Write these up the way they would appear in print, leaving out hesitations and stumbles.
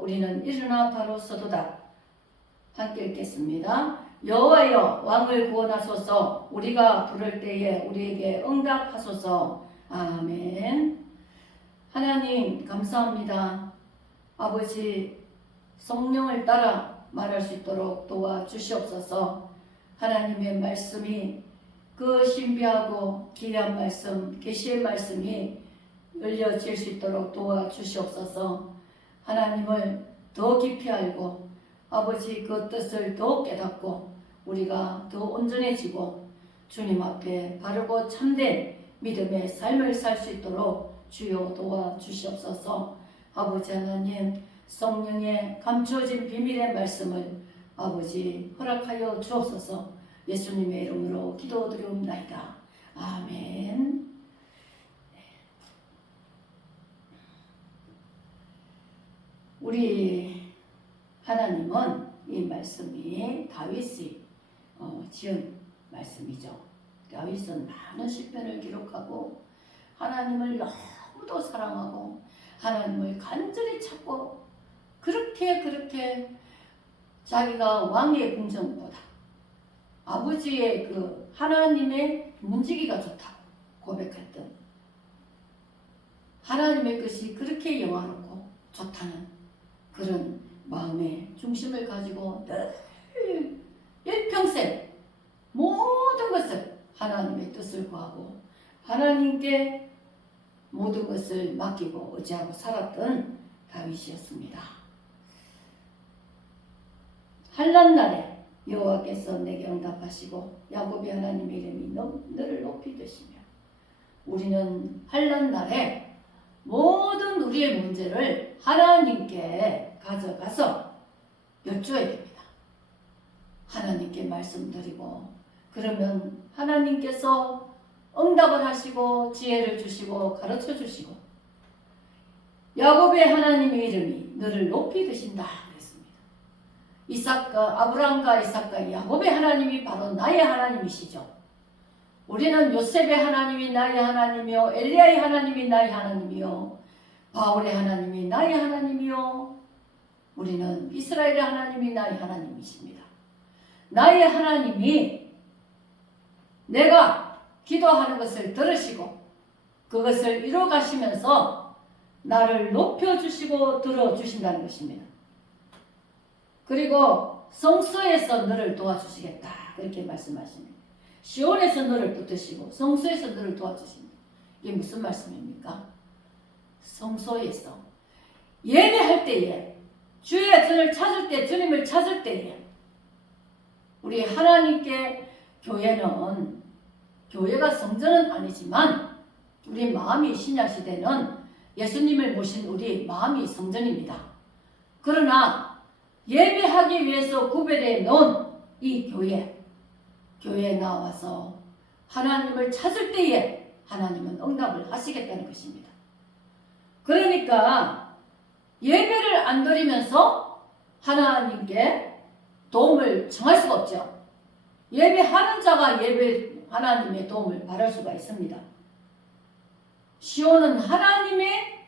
우리는 일어나 바로 서도다. 함께 읽겠습니다. 여호와여 왕을 구원하소서. 우리가 부를 때에 우리에게 응답하소서. 아멘. 하나님 감사합니다. 아버지 성령을 따라 말할 수 있도록 도와주시옵소서. 하나님의 말씀이 그 신비하고 귀한 말씀, 계시의 말씀이 열려질 수 있도록 도와주시옵소서. 하나님을 더 깊이 알고 아버지 그 뜻을 더 깨닫고 우리가 더 온전해지고 주님 앞에 바르고 참된 믿음의 삶을 살 수 있도록 주여 도와주시옵소서. 아버지 하나님 성령의 감춰진 비밀의 말씀을 아버지 허락하여 주옵소서. 예수님의 이름으로 기도드리옵나이다. 아멘. 우리 하나님은 이 말씀이 다윗이 지은 말씀이죠. 다윗은 많은 시편을 기록하고 하나님을 너무도 사랑하고 하나님을 간절히 찾고 그렇게 자기가 왕의 궁정보다 아버지의 그 하나님의 문지기가 좋다고 고백했던 하나님의 것이 그렇게 영화롭고 좋다는 그런 마음의 중심을 가지고 늘 일평생 모든 것을 하나님의 뜻을 구하고 하나님께 모든 것을 맡기고 의지하고 살았던 다윗이었습니다. 환난 날에 여호와께서 내게 응답하시고 야곱의 하나님의 이름이 너를 높이 드시며 우리는 환난 날에 모든 우리의 문제를 하나님께 가져가서 여쭈어야 됩니다. 하나님께 말씀드리고 그러면 하나님께서 응답을 하시고 지혜를 주시고 가르쳐 주시고 야곱의 하나님의 이름이 너를 높이 드신다 그랬습니다. 이삭과 아브라함과 이삭과 야곱의 하나님이 바로 나의 하나님이시죠. 우리는 요셉의 하나님이 나의 하나님이요 엘리야의 하나님이 나의 하나님이요 바울의 하나님이 나의 하나님이요 우리는 이스라엘의 하나님이 나의 하나님이십니다. 나의 하나님이 내가 기도하는 것을 들으시고 그것을 이뤄 가시면서 나를 높여주시고 들어주신다는 것입니다. 그리고 성소에서 너를 도와주시겠다 그렇게 말씀하십니다. 시온에서 너를 붙드시고 성소에서 너를 도와주십니다. 이게 무슨 말씀입니까? 성소에서 예배할 때에 주의 전을 찾을 때 주님을 찾을 때에 우리 하나님께 교회가 성전은 아니지만 우리 마음이 신약시대는 예수님을 모신 우리 마음이 성전입니다. 그러나 예배하기 위해서 구별해 놓은 이 교회에 나와서 하나님을 찾을 때에 하나님은 응답을 하시겠다는 것입니다. 그러니까 예배를 안 드리면서 하나님께 도움을 청할 수가 없죠. 예배하는 자가 하나님의 도움을 바랄 수가 있습니다. 시온은 하나님의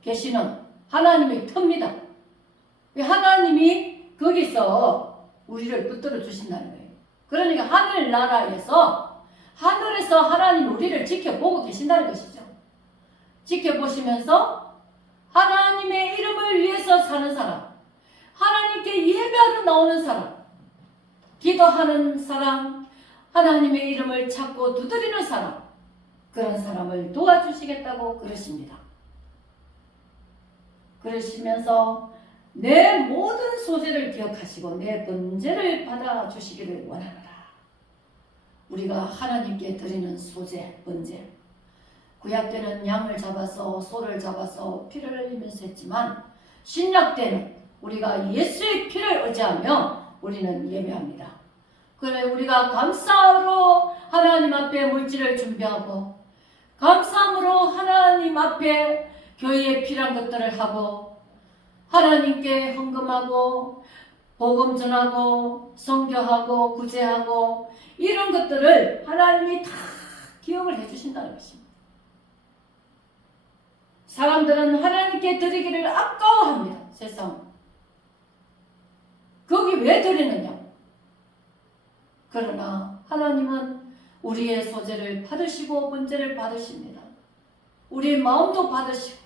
계시는 하나님의 터입니다. 하나님이 거기서 우리를 붙들어 주신다는 거예요. 그러니까 하늘에서 하나님 우리를 지켜보고 계신다는 것이죠. 지켜보시면서 하나님의 이름을 위해서 사는 사람, 하나님께 예배하러 나오는 사람, 기도하는 사람, 하나님의 이름을 찾고 두드리는 사람, 그런 사람을 도와주시겠다고 그러십니다. 그러시면서 내 모든 소재를 기억하시고 내 번제를 받아주시기를 원하노라. 우리가 하나님께 드리는 소재, 번제. 구약 때는 양을 잡아서 소를 잡아서 피를 흘리면서 했지만 신약 때는 우리가 예수의 피를 의지하며 우리는 예배합니다. 그래 우리가 감사로 하나님 앞에 물질을 준비하고 감사함으로 하나님 앞에 교회에 필요한 것들을 하고 하나님께 헌금하고 복음 전하고 선교하고 구제하고 이런 것들을 하나님이 다 기억을 해주신다는 것입니다. 사람들은 하나님께 드리기를 아까워합니다. 세상. 거기 왜 드리느냐? 그러나 하나님은 우리의 소재를 받으시고 문제를 받으십니다. 우리의 마음도 받으시고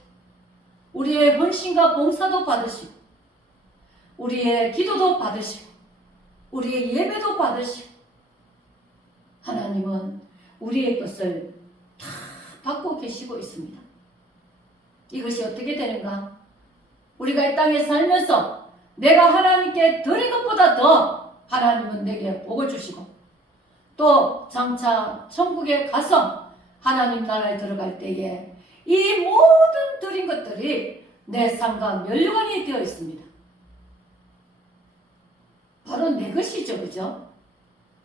우리의 헌신과 봉사도 받으시고 우리의 기도도 받으시고 우리의 예배도 받으시고 하나님은 우리의 것을 다 받고 계시고 있습니다. 이것이 어떻게 되는가? 우리가 이 땅에 살면서 내가 하나님께 드린 것보다 더 하나님은 내게 복을 주시고 또 장차 천국에 가서 하나님 나라에 들어갈 때에 이 모든 드린 것들이 내 삶과 멸관이 되어 있습니다. 바로 내 것이죠. 그죠?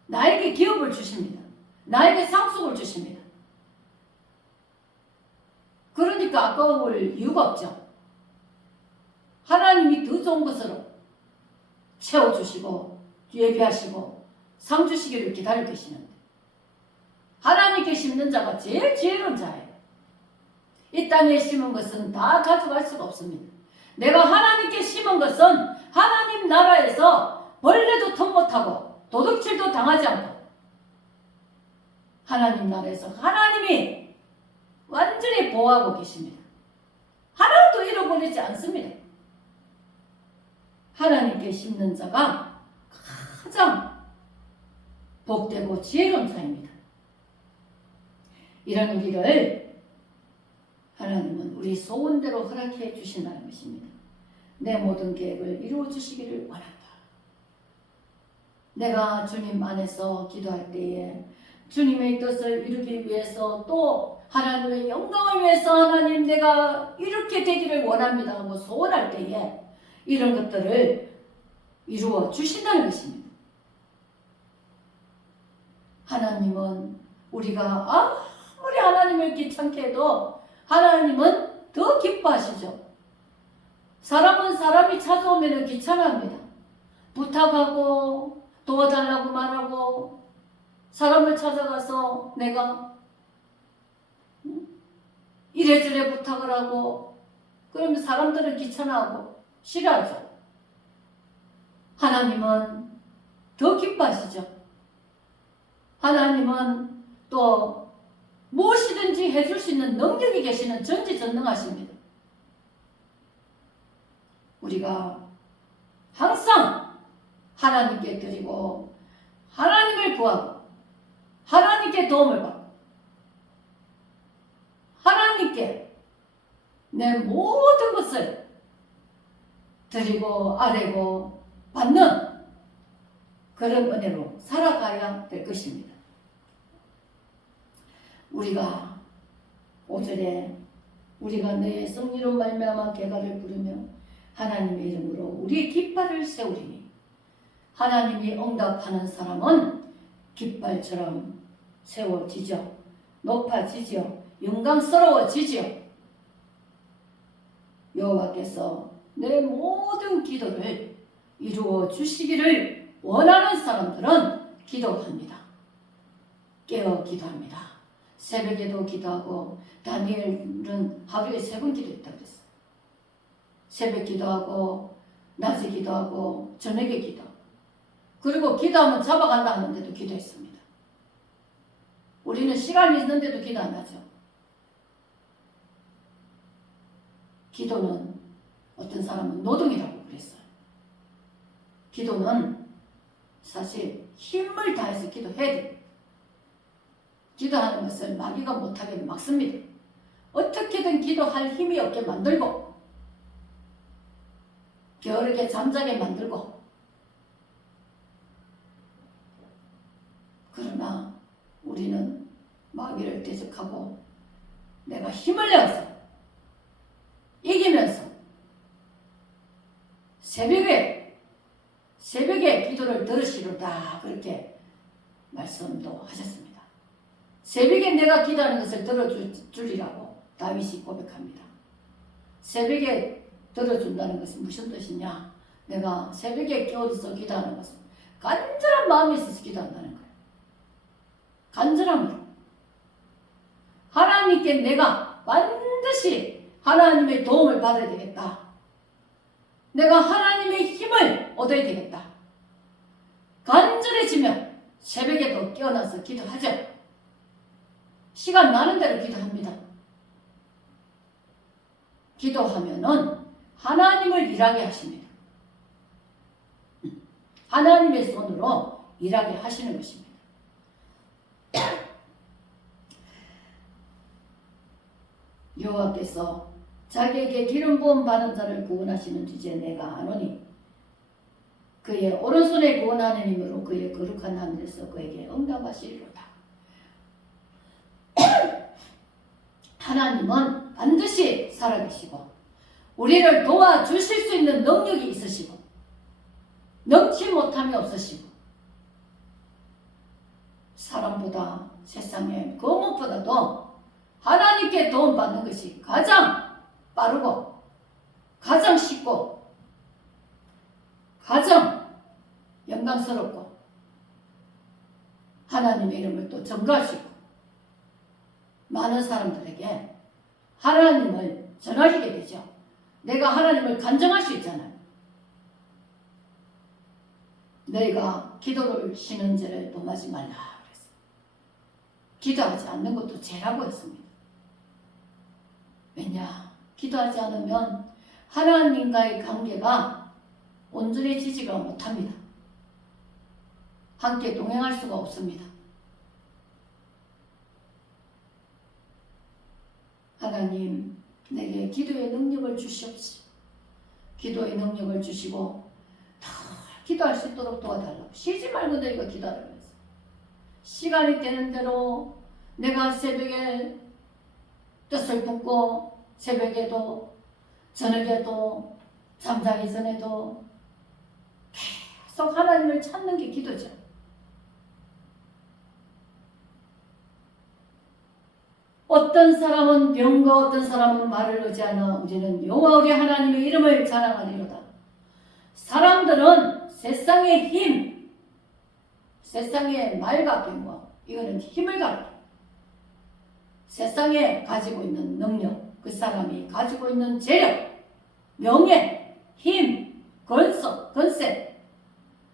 나에게 기업을 주십니다. 나에게 상속을 주십니다. 그러니까 아까울 이유가 없죠. 하나님이 더 좋은 것으로 채워주시고 예배하시고 상 주시기를 기다리고 계시는데 하나님께 심는 자가 제일 지혜로운 자예요. 이 땅에 심은 것은 다 가져갈 수가 없습니다. 내가 하나님께 심은 것은 하나님 나라에서 벌레도 턱 못하고 도둑질도 당하지 않고 하나님 나라에서 하나님이 완전히 보호하고 계십니다. 하나도 잃어버리지 않습니다. 하나님께 심는 자가 가장 복되고 지혜로운 자입니다. 이런 우리를 하나님은 우리 소원대로 허락해 주신다는 것입니다. 내 모든 계획을 이루어 주시기를 원한다. 내가 주님 안에서 기도할 때에 주님의 뜻을 이루기 위해서 또 하나님의 영광을 위해서 하나님 내가 이렇게 되기를 원합니다 하고 소원할 때에 이런 것들을 이루어 주신다는 것입니다. 하나님은 우리가 아무리 하나님을 귀찮게 해도 하나님은 더 기뻐하시죠. 사람은 사람이 찾아오면 귀찮아합니다. 부탁하고 도와달라고 말하고 사람을 찾아가서 내가 이래저래 부탁을 하고 그러면 사람들은 귀찮아하고 싫어하죠. 하나님은 더 기뻐하시죠. 하나님은 또 무엇이든지 해줄 수 있는 능력이 계시는 전지전능하십니다. 우리가 항상 하나님께 드리고 하나님을 구하고 하나님께 도움을 받고 하나님께 내 모든 것을 드리고 아뢰고 받는 그런 은혜로 살아가야 될 것입니다. 우리가 5절에 우리가 너의 성리로 말미암아 개가를 부르며 하나님의 이름으로 우리 깃발을 세우리니 하나님이 응답하는 사람은 깃발처럼 세워지죠. 높아지죠. 영광스러워지죠. 여호와께서 내 모든 기도를 이루어 주시기를 원하는 사람들은 기도합니다. 깨어 기도합니다. 새벽에도 기도하고 다니엘은 하루에 3번 기도했다고 그랬어요. 새벽 기도하고 낮에 기도하고 저녁에 기도하고 그리고 기도하면 잡아간다 하는데도 기도했습니다. 우리는 시간이 있는데도 기도 안 하죠. 기도는 어떤 사람은 노동이라고 그랬어요. 기도는 사실 힘을 다해서 기도해야 돼요. 기도하는 것을 마귀가 못하게 막습니다. 어떻게든 기도할 힘이 없게 만들고 게으르게 잠자게 만들고 그러나 우리는 마귀를 대적하고 내가 힘을 내어서 이기면서 새벽에 기도를 들으시로다 그렇게 말씀도 하셨습니다. 새벽에 내가 기도하는 것을 들어주리라고 다윗이 고백합니다. 새벽에 들어준다는 것은 무슨 뜻이냐? 내가 새벽에 깨어서 기도하는 것은 간절한 마음이 있어서 기도한다는 거예요. 간절함으로 하나님께 내가 반드시 하나님의 도움을 받아야 되겠다. 내가 하나님의 힘을 얻어야 되겠다. 간절해지며 새벽에도 깨어나서 기도하죠. 시간 나는 대로 기도합니다. 기도하면은 하나님을 일하게 하십니다. 하나님의 손으로 일하게 하시는 것입니다. 여호와께서 자기에게 기름 부음 받은 자를 구원하시는 주제 내가 아노니 그의 오른손에 구원하는 힘으로 그의 거룩한 하늘에서 그에게 응답하시리로다. 하나님은 반드시 살아계시고 우리를 도와주실 수 있는 능력이 있으시고 넘치 못함이 없으시고 사람보다 세상에 그 무엇보다도 하나님께 도움받는 것이 가장 빠르고 가장 쉽고 가장 영광스럽고 하나님의 이름을 또 전가하시고 많은 사람들에게 하나님을 전하시게 되죠. 내가 하나님을 간증할 수 있잖아요. 너희가 기도를 쉬는 죄를 범하지 말라 그랬어요. 기도하지 않는 것도 죄라고 했습니다. 왜냐? 기도하지 않으면 하나님과의 관계가 온전해지지가 못합니다. 함께 동행할 수가 없습니다. 하나님, 내게 기도의 능력을 주시옵소서. 기도의 능력을 주시고 다 기도할 수 있도록 도와달라고. 쉬지 말고 너희가 기도하라고 했어요. 시간이 되는 대로 내가 새벽에 뜻을 붓고 새벽에도 저녁에도 잠자기 전에도 계속 하나님을 찾는 게 기도죠. 어떤 사람은 병과 어떤 사람은 말을 의지하나 우리는 여호와 우리 하나님의 이름을 자랑하리로다. 사람들은 세상의 힘, 세상의 말과 병과 이거는 힘을 가리켜. 세상에 가지고 있는 능력, 그 사람이 가지고 있는 재력, 명예, 힘, 건세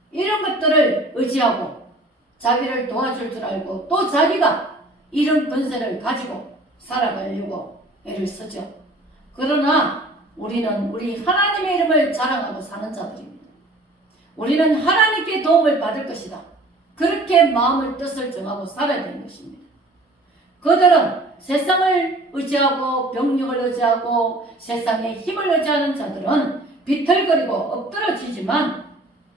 이런 것들을 의지하고 자기를 도와줄 줄 알고 또 자기가 이런 건세를 가지고 살아가려고 애를 쓰죠. 그러나 우리는 우리 하나님의 이름을 자랑하고 사는 자들입니다. 우리는 하나님께 도움을 받을 것이다. 그렇게 마음을 뜻을 정하고 살아야 되는 것입니다. 그들은 세상을 의지하고 병력을 의지하고 세상의 힘을 의지하는 자들은 비틀거리고 엎드러지지만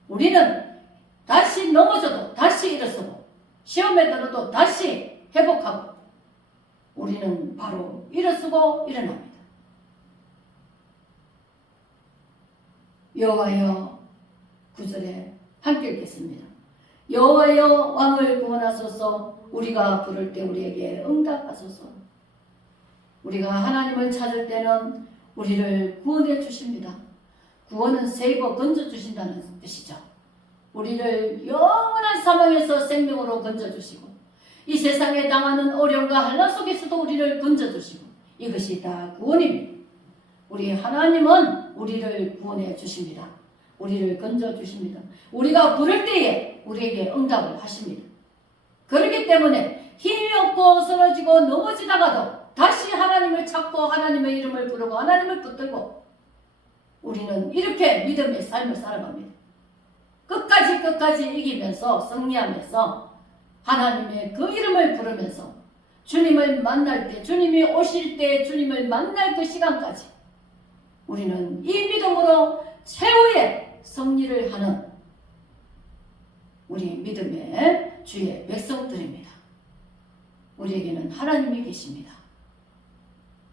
우리는 다시 넘어져도 다시 일어서고 시험에 들어도 다시 회복하고 우리는 바로 일어서고 일어납니다. 여호와여 9절에 함께 읽겠습니다. 여호와여 왕을 구원하소서. 우리가 부를 때 우리에게 응답하소서. 우리가 하나님을 찾을 때는 우리를 구원해 주십니다. 구원은 세이버 건져주신다는 뜻이죠. 우리를 영원한 사망에서 생명으로 건져주시고 이 세상에 당하는 어려움과 한란 속에서도 우리를 건져주시고 이것이 다 구원입니다. 우리 하나님은 우리를 구원해 주십니다. 우리를 건져주십니다. 우리가 부를 때에 우리에게 응답을 하십니다. 그렇기 때문에 힘이 없고 쓰러지고 넘어지다가도 다시 하나님을 찾고 하나님의 이름을 부르고 하나님을 붙들고 우리는 이렇게 믿음의 삶을 살아갑니다. 끝까지 이기면서 승리하면서 하나님의 그 이름을 부르면서 주님을 만날 때 주님이 오실 때 주님을 만날 그 시간까지 우리는 이 믿음으로 최후의 승리를 하는 우리 믿음의 주의 백성들입니다. 우리에게는 하나님이 계십니다.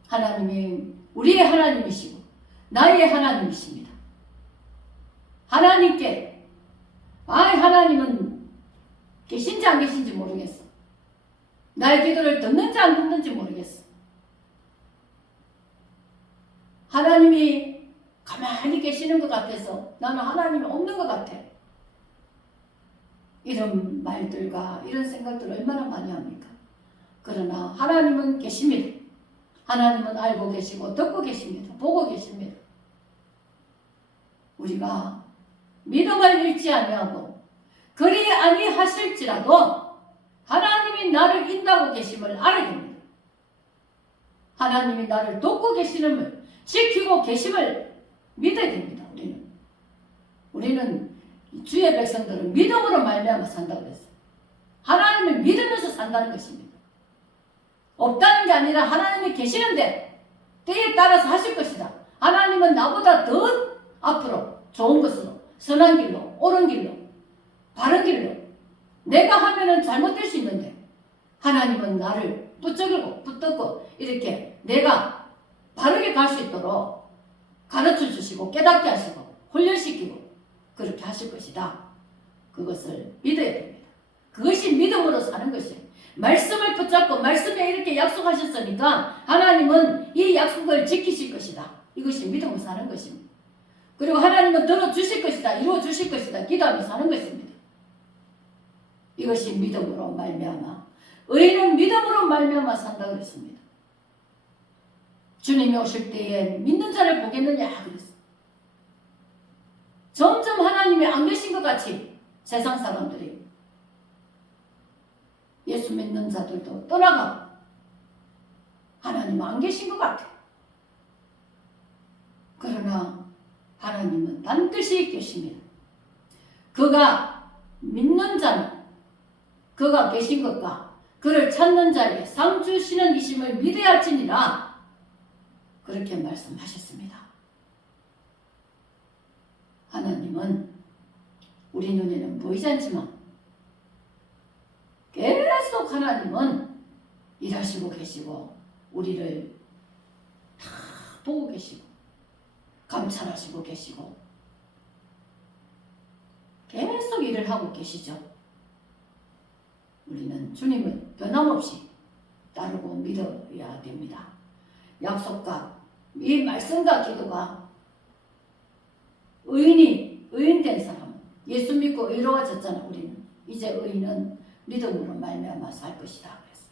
하나님이 우리의 하나님이시고 나의 하나님이십니다. 하나님께 하나님은 계신지 안 계신지 모르겠어. 나의 기도를 듣는지 안 듣는지 모르겠어. 하나님이 가만히 계시는 것 같아서 나는 하나님이 없는 것 같아. 이런 말들과 이런 생각들을 얼마나 많이 합니까? 그러나 하나님은 계십니다. 하나님은 알고 계시고 듣고 계십니다. 보고 계십니다. 우리가 믿음을 잃지 아니하고 그리 아니하실지라도 하나님이 나를 인도하고 계심을 알아야 됩니다. 하나님이 나를 돕고 계시는 지키고 계심을 믿어야 됩니다. 우리는 주의 백성들은 믿음으로 말미암아 산다고 그랬어요. 하나님을 믿으면서 산다는 것입니다. 없다는 게 아니라 하나님이 계시는데 때에 따라서 하실 것이다. 하나님은 나보다 더 앞으로 좋은 것으로, 선한 길로, 옳은 길로, 바른 길로 내가 하면은 잘못될 수 있는데 하나님은 나를 붙들고 이렇게 내가 바르게 갈 수 있도록 가르쳐 주시고 깨닫게 하시고 훈련시키고 그렇게 하실 것이다. 그것을 믿어야 됩니다. 그것이 믿음으로 사는 것이에요. 말씀을 붙잡고 말씀에 이렇게 약속하셨으니까 하나님은 이 약속을 지키실 것이다. 이것이 믿음으로 사는 것입니다. 그리고 하나님은 들어주실 것이다. 이루어주실 것이다. 기도하며 사는 것입니다. 이것이 믿음으로 말미암아 의인은 믿음으로 말미암아 산다 그랬습니다. 주님이 오실 때에 믿는 자를 보겠느냐 그랬어요. 점점 하나님이 안 계신 것 같이 세상 사람들이 예수 믿는 자들도 떠나가고 하나님은 안 계신 것 같아요. 그러나 하나님은 반드시 계십니다. 그가 믿는 자는 그가 계신 것과 그를 찾는 자에게 상 주시는 이심을 믿어야 할지니라 그렇게 말씀하셨습니다. 하나님은 우리 눈에는 보이지 않지만 계속 하나님은 일하시고 계시고 우리를 다 보고 계시고 감찰하시고 계시고 계속 일을 하고 계시죠. 우리는 주님을 변함없이 따르고 믿어야 됩니다. 약속과 이 말씀과 기도가 의인된 사람은 예수 믿고 의로워졌잖아. 우리는 이제 의인은 믿음으로 말미암아 살 것이다. 그래서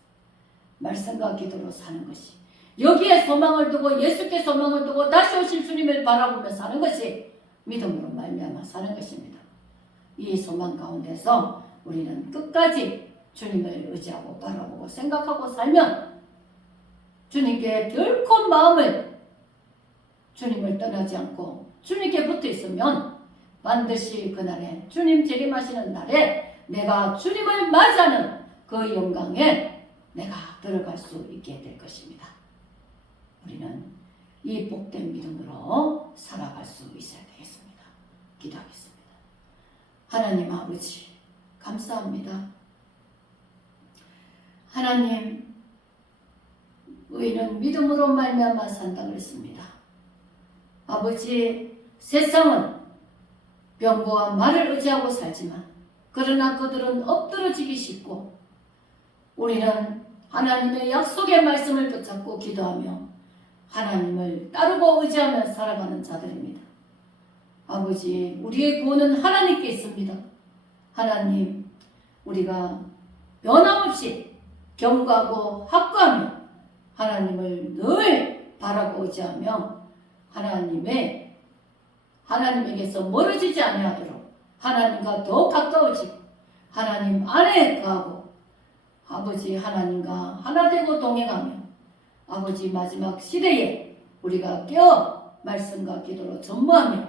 말씀과 기도로 사는 것이 여기에 소망을 두고 예수께 소망을 두고 다시 오실 주님을 바라보며 사는 것이 믿음으로 말미암아 사는 것입니다. 이 소망 가운데서 우리는 끝까지 주님을 의지하고 바라보고 생각하고 살면 주님께 결코 마음을 주님을 떠나지 않고 주님께 붙어 있으면 반드시 그날에 주님 재림하시는 날에 내가 주님을 맞이하는 그 영광에 내가 들어갈 수 있게 될 것입니다. 우리는 이 복된 믿음으로 살아갈 수 있어야 되겠습니다. 기도하겠습니다. 하나님 아버지 감사합니다. 하나님 의인은 믿음으로 말미암아 산다 그랬습니다. 아버지 세상은 병거와 말을 의지하고 살지만 그러나 그들은 엎드러지기 쉽고 우리는 하나님의 약속의 말씀을 붙잡고 기도하며 하나님을 따르고 의지하며 살아가는 자들입니다. 아버지 우리의 구원은 하나님께 있습니다. 하나님 우리가 변함없이 경고하고 합구하며 하나님을 늘 바라고 의지하며 하나님에게서 멀어지지 아니하도록 하나님과 더 가까워지고 하나님 안에 거하고 아버지 하나님과 하나 되고 동행하며 아버지 마지막 시대에 우리가 깨어 말씀과 기도로 전무하며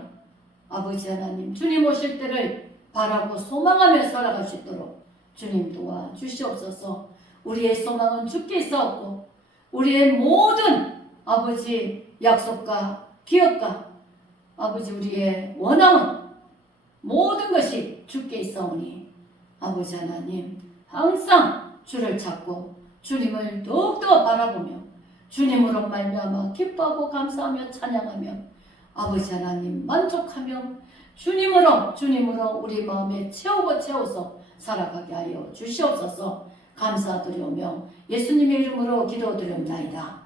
아버지 하나님 주님 오실 때를 바라고 소망하며 살아갈 수 있도록 주님 도와 주시옵소서. 우리의 소망은 주께 있사옵고 우리의 모든 아버지 약속과 기업과 아버지 우리의 원함은 모든 것이 주께 있사오니 아버지 하나님 항상 주를 찾고 주님을 더욱더 바라보며 주님으로 말미암아 기뻐하고 감사하며 찬양하며 아버지 하나님 만족하며 주님으로 우리 마음에 채워서 살아가게 하여 주시옵소서. 감사드리오며 예수님의 이름으로 기도드리옵나이다.